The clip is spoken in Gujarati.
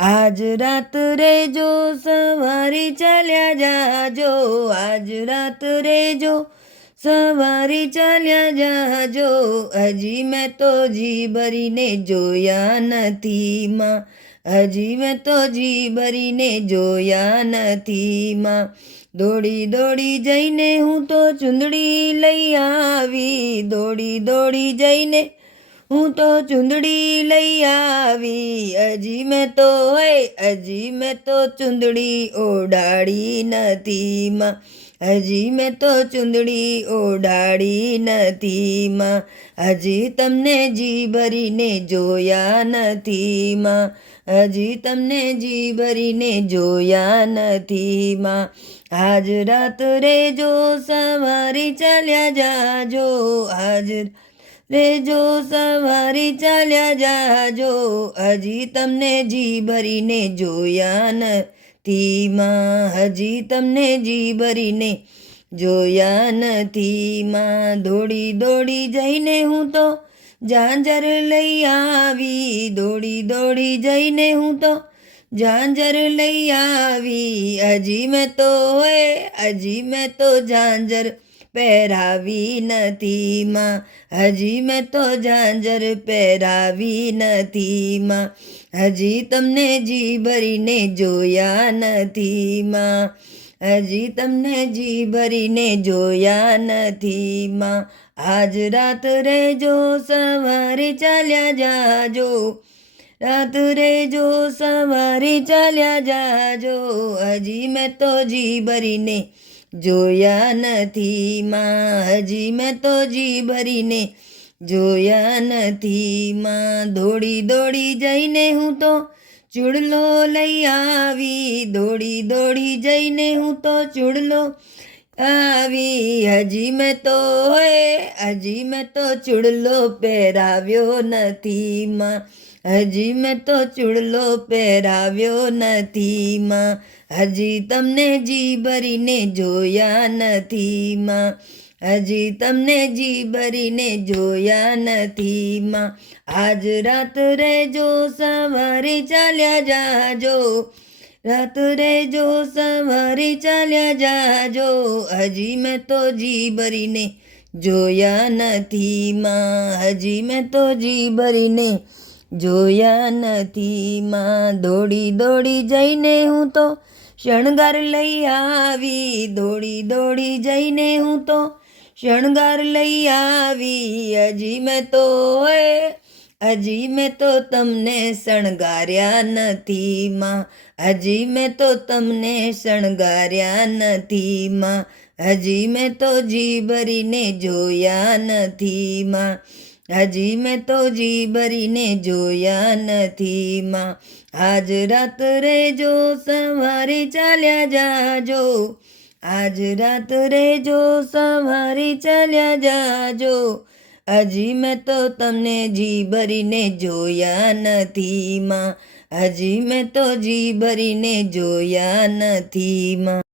આજ રાત રેજો સવારે ચાલ્યા જાજો, આજ રાત રેજો સવારે ચાલ્યા જાજો, હજી મેં તો જી ભરીને જોયા નથી માં, હજી મેં તો જી ભરીને જોયા નથી માં. દોડી દોડી જઈને હું તો ચૂંદડી લઈ આવી, દોડી દોડી જઈને હું તો ચૂંદડી લઈ આવી, હજી મેં તો હજી મેં તો ચૂંદડી ઓઢાડી નથી માં, હજી મેં તો ચૂંદડી ઓઢાડી નથી માં, હજી તમને જી ભરીને જોયા નથી માં, હજી તમને જી ભરીને જોયા નથી માં. આજ રાત રેજો સવારે ચાલ્યા જાજો, આજ રેજો સવારે ચાલ્યા જાજો, હજી તમને જી ભરીને જોયા નથી માં, હજી તમને જી ભરીને જોયા નથી માં. દોડી દોડી જઈને હું તો ઝાંઝર લઈ આવી, દોડી દોડી જઈને હું તો ઝાંઝર લઈ આવી, હજી મેં તો હજી મેં તો ઝાંઝર પહેરાવી નથી માં, હજી મેં તો ઝાંઝર પહેરાવી નથી માં, હજી તમને જી ભરીને જોયા નથી માં, હજી તમને જી ભરીને જોયા નથી માં. આજ રાત રેજો સવારે ચાલ્યા જાજો, રાત રેજો સવારે ચાલ્યા જાજો, હજી મેં તો જી ભરીને જોયા નથી માં, હજી મેં તો જી ભરીને જોયા નથી માં. દોડી દોડી જઈને હું તો ચૂડલો લઈ આવી, દોડી દોડી જઈને હું તો ચૂડલો આવી, હજી મેં તો ચૂડલો પહેરાવ્યો નથી માં, હજી મેં તો ચૂડલો પહેરાવ્યો નથી માં, હજી તમને જી ભરીને જોયા નથી માં, હજી તમને જી ભરીને જોયા નથી માં. આજ રાત રેજો સવારે ચાલ્યા જાજો, રાત રેજો સવારે ચાલ્યા જાજો, હજી મેં તો જી ભરીને જોયા નથી માં, હજી મેં તો જી ભરીને જોયા નથી માં. દોડી દોડી જઈને હું તો શણગાર લઈ આવી, દોડી દોડી જઈને હું તો શણગાર લઈ આવી, હજી મેં તો તમને શણગાર્યા નથી માં, હજી મેં તો તમને શણગાર્યા નથી માં, હજી મેં તો જી ભરીને જોયા નથી માં, હજી મેં તો જી ભરીને જોયા નથી માં. આજ રાત રેજો સવારે ચાલ્યા જાજો, આજ રાત રેજો સવારે ચાલ્યા જાજો, હજી મેં તો તમને જી ભરીને જોયા નથી માં, હજી મેં તો જી ભરીને જોયા નથી માં.